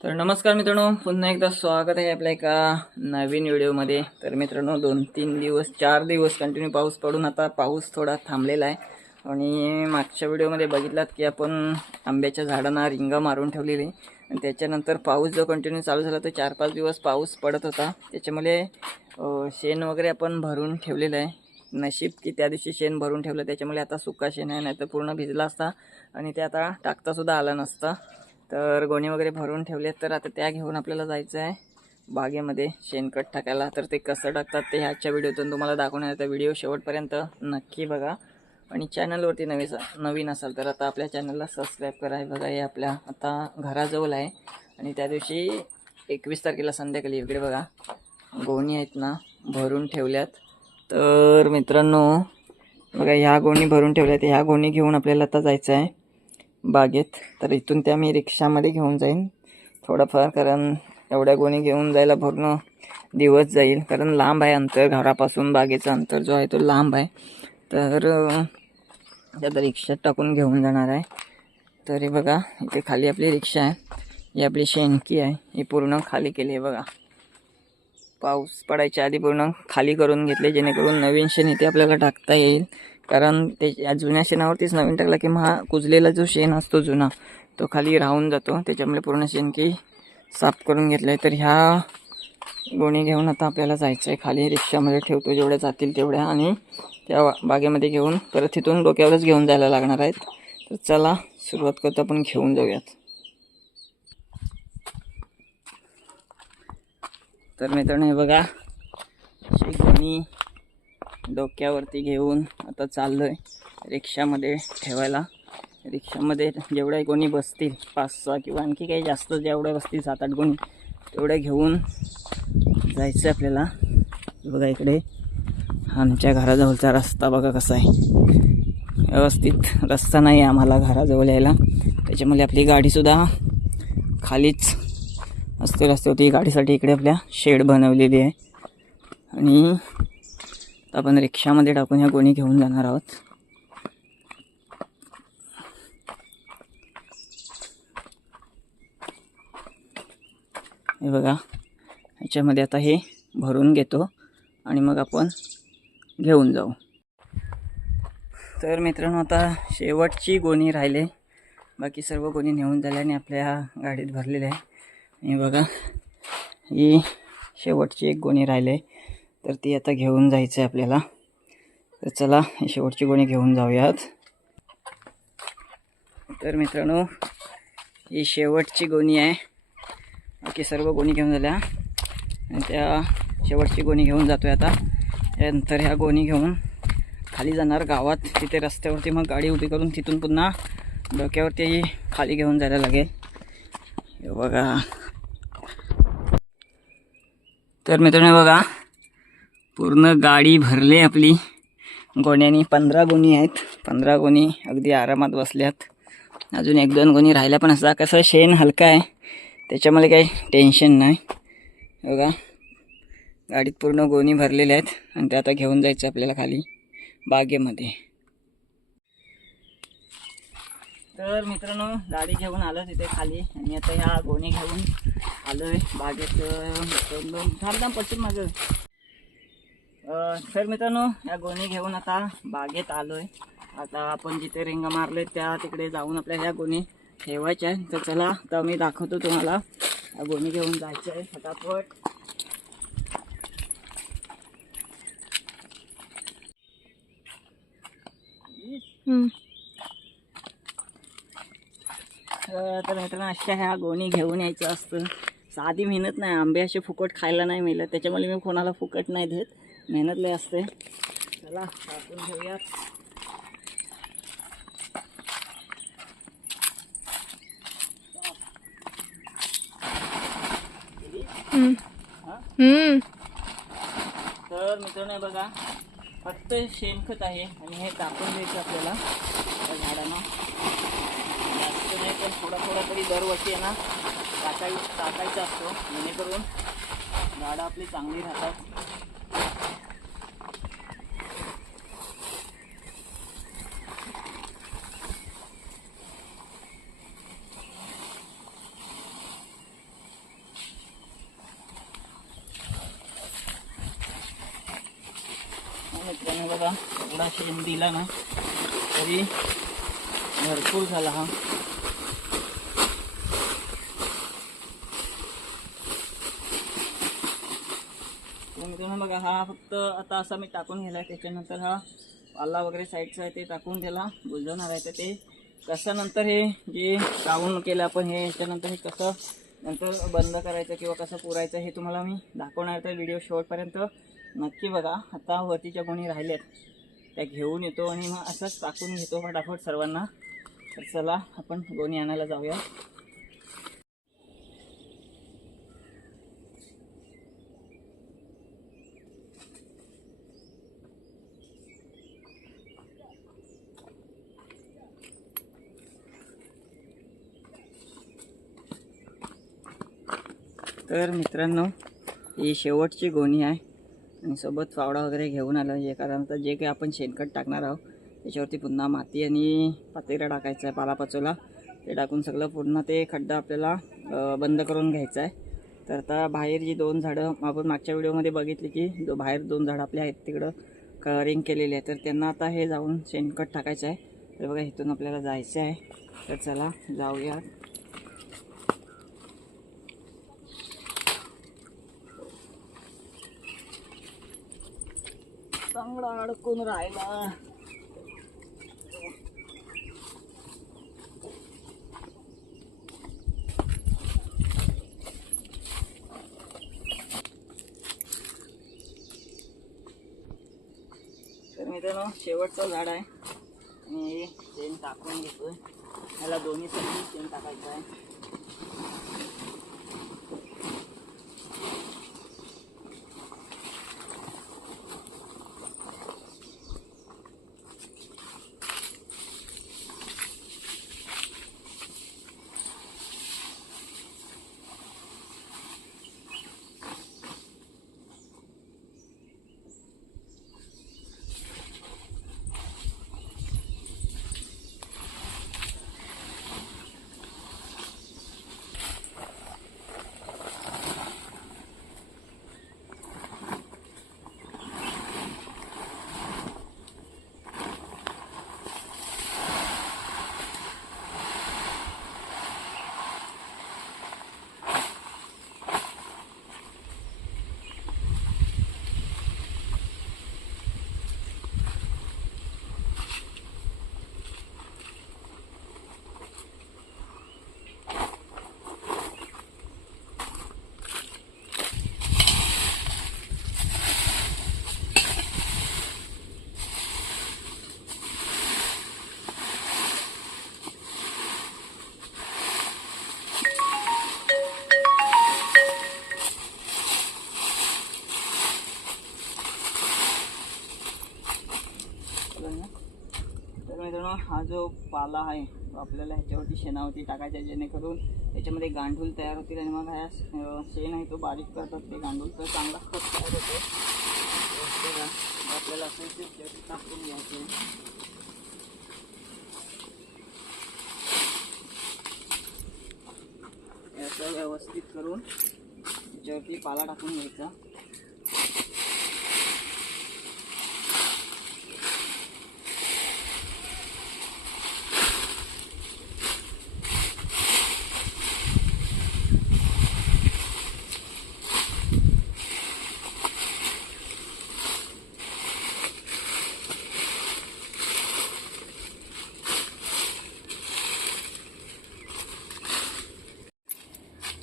तर नमस्कार मित्रांनो, पुन्हा एकदा स्वागत आहे आपल्या एका नवीन व्हिडिओमध्ये. तर मित्रांनो 2-3 दिवस 4 दिवस कंटिन्यू पाऊस पडून आता पाऊस थोडा थांबलेला आहे. आणि मागच्या व्हिडिओमध्ये बघितलात की आपण आंब्याच्या झाडांना रिंगा मारून ठेवलेली आणि त्याच्यानंतर पाऊस जो कंटिन्यू चालू झाला तो 4-5 दिवस पाऊस पडत होता. त्याच्यामुळे शेण वगैरे आपण भरून ठेवलेलं आहे. नशीब की त्या दिवशी शेण भरून ठेवलं, त्याच्यामुळे आता सुका शेण आहे, नाही तर पूर्ण भिजला असता आणि ते आता टाकतासुद्धा आला नसता. तर गोणी वगैरे भरून ठेवलेत. तर आता त्या घेऊन आपल्याला जायचं आहे बागेमध्ये शेणखत टाकायला. तर ते कसं टाकतात ते ह्याच्या व्हिडिओतून तुम्हाला दाखवणार आहे. तर व्हिडिओ शेवटपर्यंत नक्की बघा. आणि चॅनलवरती नवीन असाल तर आता आपल्या चॅनलला सबस्क्राईब करा. बघा हे आपल्या आता घराजवळ आहे आणि त्या दिवशी 21 तारखेला संध्याकाळी इकडे बघा गोणी आहेत ना भरून ठेवल्यात. तर मित्रांनो बघा ह्या गोणी भरून ठेवल्यात. ह्या गोणी घेऊन आपल्याला आता जायचं आहे बागेत. तर इथून त्या मी रिक्षामध्ये घेऊन जाईन थोडंफार, कारण एवढ्या गोणी घेऊन जायला पूर्ण दिवस जाईल, कारण लांब आहे अंतर. घरापासून बागेचं अंतर जो आहे तो लांब आहे. तर त्यात रिक्षात टाकून घेऊन जाणार आहे. तर हे बघा इथे खाली आपली रिक्षा आहे, ही आपली शेणकी आहे, ही पूर्ण खाली केली आहे बघा. पाऊस पडायच्या आधी पूर्ण खाली करून घेतले, जेणेकरून नवीन शेण इथे आपल्याला टाकता येईल. कारण ते या जुन्या शेणावरतीच नवीन टाकला की हा कुजलेला जो शेण असतो जुना तो खाली राहून जातो. त्याच्यामुळे पूर्ण शेणकी साफ करून घेतलं आहे. तर ह्या गोणी घेऊन आता आपल्याला जायचं आहे खाली. रिक्षामध्ये ठेवतो जेवढ्या जातील तेवढ्या आणि त्या बागेमध्ये घेऊन परत तिथून डोक्यावरच घेऊन जायला लागणार आहेत. तर चला सुरुवात करतो, आपण घेऊन जाऊयात. तर मित्रांनो हे बघा अशी गोणी डोक्यावरती घेऊन आता चाललो आहे रिक्षामध्ये ठेवायला. रिक्षामध्ये जेवढ्या गोणी बसतील 5-6 किंवा आणखी काही जास्त जेवढ्या बसतील 7-8 गोणी तेवढ्या घेऊन जायचं आपल्याला. बघा इकडे आमच्या घराजवळचा रस्ता बघा कसा आहे. व्यवस्थित रस्ता नाही आहे आम्हाला घराजवळ यायला, त्याच्यामुळे आपली गाडीसुद्धा खालीच असते रस्त्यावरती. गाडीसाठी इकडे आपल्या शेड बनवलेली आहे आणि आपण रिक्षामध्ये टाकून ह्या गोणी घेऊन जाणार आहोत. हे बघा ह्याच्यामध्ये आता हे भरून घेतो आणि मग आपण घेऊन जाऊ. तर मित्रांनो आता शेवटची गोणी राहिले, बाकी सर्व गोणी नेऊन झाल्याने आपल्या गाडीत भरलेले आहे. हे बघा ही शेवटची एक गोणी राहिले, तर ती आता घेऊन जायचं आहे आपल्याला. तर चला ही शेवटची गोणी घेऊन जाऊयात. तर मित्रांनो ही शेवटची गोणी आहे, बाकी सर्व गोणी घेऊन झाल्या आणि त्या शेवटची गोणी घेऊन जातो आहे आता. त्यानंतर ह्या गोणी घेऊन खाली जाणार गावात. तिथे रस्त्यावरती मग गाडी उभी करून तिथून पुन्हा डोक्यावरती खाली घेऊन जायला लागेल. हे बघा. तर मित्रांनो बघा पूर्ण गाडी भरली आपली गोण्यांनी. 15 गोणी आहेत. 15 गोणी अगदी आरामात बसल्यात. अजून 1-2 गोणी राहिल्या, पण असा कसं शेण हलका आहे त्याच्यामुळे काही टेन्शन नाही. बघा गाडीत पूर्ण गोणी भरलेल्या आहेत आणि ते आता घेऊन जायचं आपल्याला खाली बागेमध्ये. तर मित्रांनो गाडी घेऊन आलो तिथे खाली आणि आता ह्या गोणी घेऊन आलो आहे बागेत. थांब पटकन माझं. तर मित्रांनो ह्या गोणी घेऊन आता बागेत आलो आहे. आता आपण जिथे रिंगा मारले त्या तिकडे जाऊन आपल्या ह्या गोणी ठेवायच्या आहे. तर चला आता मी दाखवतो तुम्हाला. ह्या गोणी घेऊन जायचं आहे फटाफट. तर मित्रांनो अशा ह्या गोणी घेऊन यायचं असतं. साधी मेहनत नाही. आंबे असे फुकट खायला नाही मिळत, त्याच्यामुळे मी कोणाला फुकट नाही देत, मेहनत लय असते. चला टाकून घेऊयात. तर मित्रांनो बघा फक्त शेणखत आहे आणि हे टाकून द्यायचं आपल्याला त्या झाडांना. जास्त नाही पण थोडा तरी दरवर्षी आहे ना टाकायचा असतो, जेणेकरून झाडं आपली चांगली राहतात. बघा एवढा शेण दिला ना तरी भरपूर झाला हा. मित्रांनो बघा हा फक्त आता असा मी टाकून गेला. त्याच्यानंतर हा पाला वगैरे साईडचा आहे ते टाकून त्याला बुजवणार आहे. तर ते कसं नंतर हे जे काढून केलं आपण हे याच्यानंतर हे कसं नंतर बंद करायचं किंवा कसं पुरायचं हे तुम्हाला मी दाखवणार. तर व्हिडिओ शेवटपर्यंत नक्की बघा. आता वरतीच्या गोणी राहिल्यात त्या घेऊन येतो आणि मग असंच टाकून घेतो फटाफट सर्वांना. तर चला आपण गोणी आणायला जाऊया. तर मित्रांनो ही शेवटची गोणी आहे आणि सोबत फावडा वगैरे घेऊन आलो आहे. कारण आता जे काही आपण शेणखत टाकणार आहोत त्याच्यावरती पुन्हा माती आणि पातेला टाकायचं आहे, पालापाचोला ते टाकून सगळं पूर्ण ते खड्डा आपल्याला बंद करून घ्यायचा आहे. तर आता बाहेर जी 2 झाडं आपण मागच्या व्हिडिओमध्ये बघितली की बाहेर 2 झाडं आपले आहेत तिकडं कलरिंग केलेली आहे. तर त्यांना आता हे जाऊन शेणखत टाकायचं आहे. तर बघा इथून आपल्याला जायचं आहे. तर चला जाऊया. चांगला अडकून राहिला. तर मित्रांनो शेवटचं झाड आहे आणि शेण टाकून घेतोय. ह्याला दोन्ही साईडनी शेण टाकायचं आहे. तर मित्रांनो हा जो पाला आहे तो आपल्याला ह्याच्यावरती शेणावरती टाकायचा जेणेकरून त्याच्यामध्ये गांडूळ तयार होतील आणि मग हा शेण आहे तो बारीक करतात ते गांडूळ. तर चांगला खत तयार होतो. आपल्याला असं टाकून घ्यायचं. याचं व्यवस्थित करून त्याच्यावरती पाला टाकून घ्यायचा.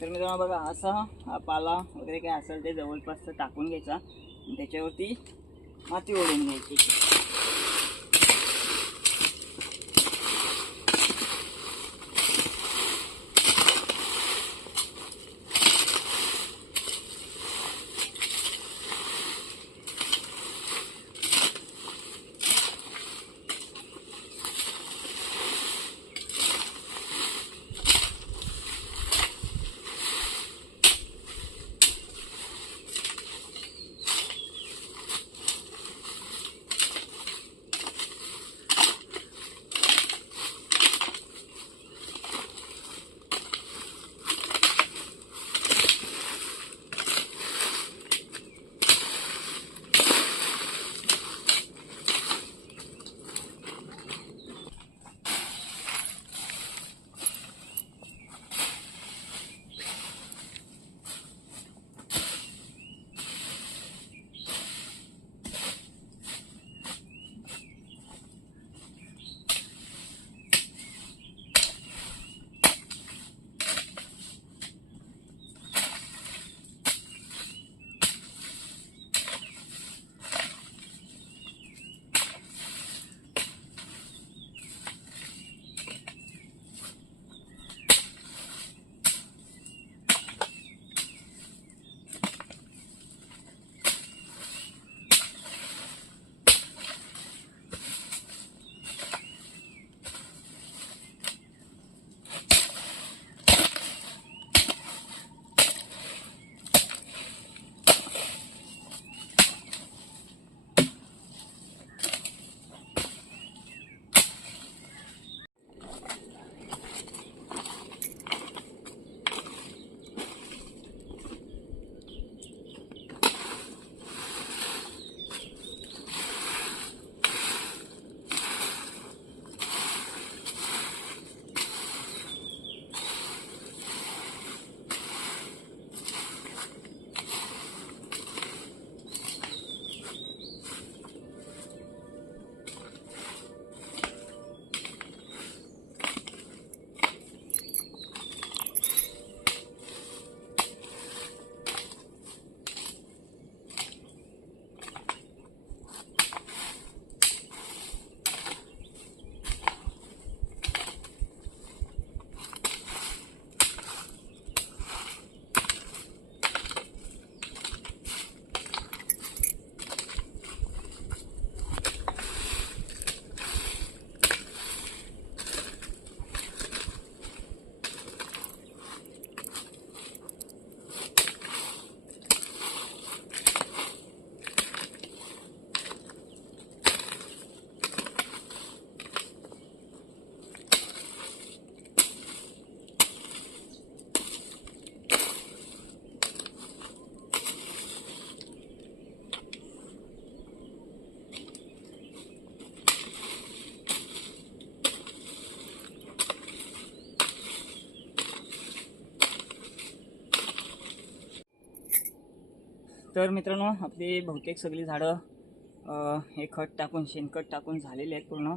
तर मित्रांनो बघा असा हा पाला वगैरे काय असेल ते जवळपास टाकून घ्यायचा आणि त्याच्यावरती माती ओढून घ्यायची. तर मित्रांनो आपली बहुतेक सगळी झाडं हे खत टाकून शेणखत टाकून झालेले आहेत पूर्ण.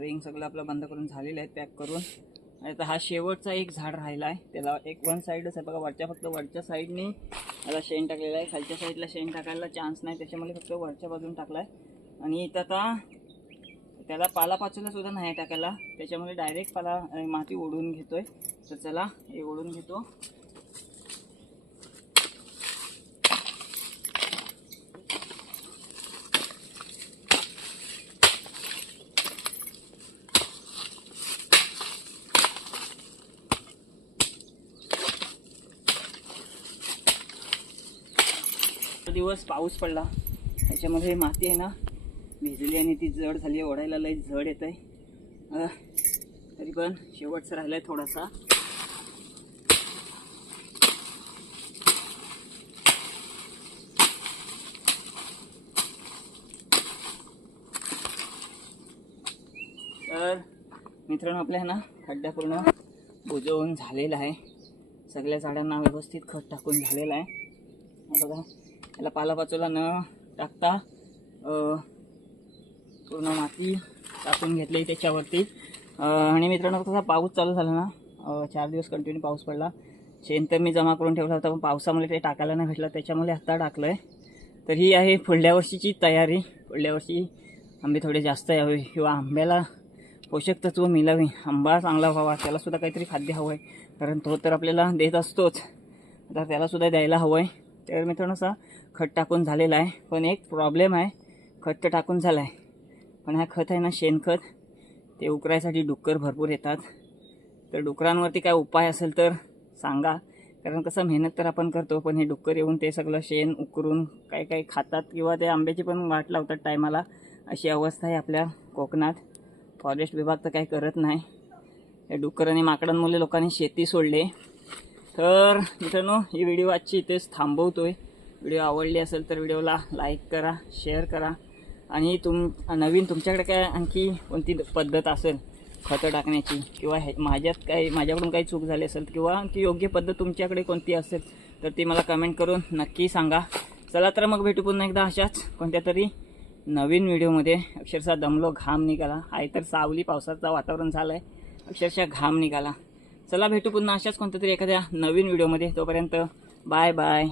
रिंग सगळं आपलं बंद करून झालेलं आहे पॅक करून. आता हा शेवटचा एक झाड राहिला आहे, त्याला एक वन साईडच आहे बघा, फक्त वरच्या साईडने याला शेण टाकलेलं आहे. खालच्या साईडला शेण टाकायला चान्स नाही, त्याच्यामुळे फक्त वरच्या बाजून टाकला आहे. आणि इथं आता त्याला पालापाचोला सुद्धा नाही टाकायला, त्याच्यामुळे डायरेक्ट माती ओढून घेतोय. तर चला हे ओढून घेतो. दिवस पाऊस पडला, त्याच्यामध्ये माती आहे ना भिजली आणि ती जड झाली, ओढायला लई जड येत आहे. तरी पण शेवटचं राहिलंय थोडासा. तर मित्रांनो आपल्या ना खड्डा पूर्ण बुजवून झालेला आहे, सगळ्या झाडांना व्यवस्थित खत टाकून झालेला आहे. बघा त्याला पालापाचोला न टाकता पूर्ण माती टाकून घेतली त्याच्यावरती. आणि मित्रांनो कसा पाऊस चालू झाला ना, 4 दिवस कंटिन्यू पाऊस पडला. शेण तर मी जमा करून ठेवला होता, पण पावसामुळे ते टाकायला नाही भेटलं, त्याच्यामुळे आता टाकलं आहे. तर ही आहे पुढल्या वर्षीची तयारी. पुढल्या वर्षी आंबे थोडे जास्त यावे किंवा आंब्याला पोषक तत्व मिळावे, आंबा चांगला व्हावा, त्यालासुद्धा काहीतरी खाद्य हवं आहे, कारण तो तर आपल्याला देत असतोच, तर त्यालासुद्धा द्यायला हवं आहे. तर मित्रांनो असा खत टाकून झालेला आहे, पण एक प्रॉब्लेम आहे. खत तर टाकून झाला आहे, पण हा खत आहे ना शेणखत, ते उकरायसाठी डुक्कर भरपूर येतात. तर डुकरांवरती काय उपाय असेल तर सांगा, कारण कसं मेहनत तर आपण करतो, पण हे डुक्कर येऊन ते सगळं शेण उकरून काय काय खातात किंवा ते आंब्याची पण वाट लावतात टायमाला. अशी अवस्था आहे आपल्या कोकणात. फॉरेस्ट विभाग तर काही करत नाही. या डुक्कर आणि माकडांमुळे लोकांनी शेती सोडले. तर मित्रांनो ही व्हिडिओ आजची इथेच थांबवतोय. व्हिडिओ आवडली असेल तर व्हिडिओला लाईक करा, शेअर करा. आणि नवीन तुमच्याकडे काय आणखी कोणती पद्धत असेल खतं टाकण्याची किंवा माझ्याकडून काही चूक झाली असेल किंवा ती योग्य पद्धत तुमच्याकडे कोणती असेल तर ती मला कमेंट करून नक्की सांगा. चला तर मग भेटू पुन्हा एकदा अशाच कोणत्या तरी नवीन व्हिडिओमध्ये. अक्षरशः दमलो, घाम निघाला आहे, तर सावली पावसाचं वातावरण झालं आहे, अक्षरशः घाम निघाला. चला भेटू पुन्हा अशाच कोणत्या तरी एखाद्या नवीन व्हिडिओमध्ये. तोपर्यंत बाय बाय.